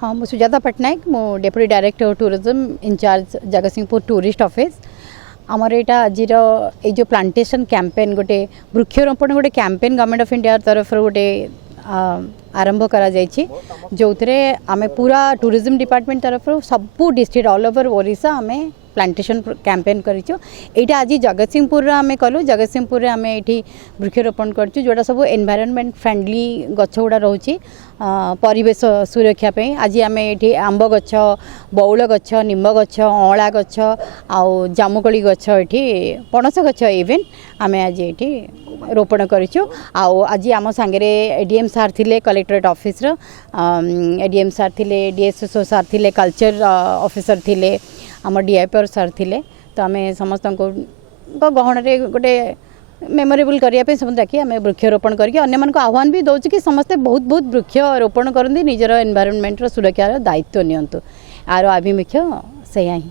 हाँ मु सुजाता पट्टनायक मु deputy director tourism in charge Jagatsinghpur tourist office आमर यहाँ आज जो प्लांटेशन कैंपेन गोटे वृक्षरोपण गोटे कैंपेन गवर्नमेंट ऑफ इंडिया तरफ गोटे आरंभ करा जायछि जो आम पूरा टूरिज्म डिपार्टमेंट तरफ सबू डिस्ट्रिक्ट ऑल ओवर ओडिशा आम प्लांटेशन कैंपेन करिछु। एटा आज जगतसिंहपुर आम कलु जगतसिंहपुर आम ये वृक्षरोपण करूँ जोटा सब एनवायरनमेंट फ्रेंडली गछ गुड़ा रोचे परिवेश सुरक्षा पे। आज आम ये आंब गछ बौल गछ निम्ब गछ अँला गछ आउ जामुकोली गछ ये पणस गछ इवेन आम आज ये रोपण करूँ। आज आम सांगे एडीएम सार थिले कलेक्टरेट ऑफिस एडीएम सार थिले डीएसएसओ सार थिले कल्चर ऑफिसर थिले आम डीआईपी सार थिले। तो आम समस्त गहन गोटे मेमोरेबल करने समस्त डाकी आम वृक्षरोपण करके अन्य आह्वान भी दौर कि समस्ते बहुत बहुत वृक्ष रोपण करते निजर एनवायरनमेंट सुरक्षार दायित्व नियंतु आर आभिमुख्य से ही।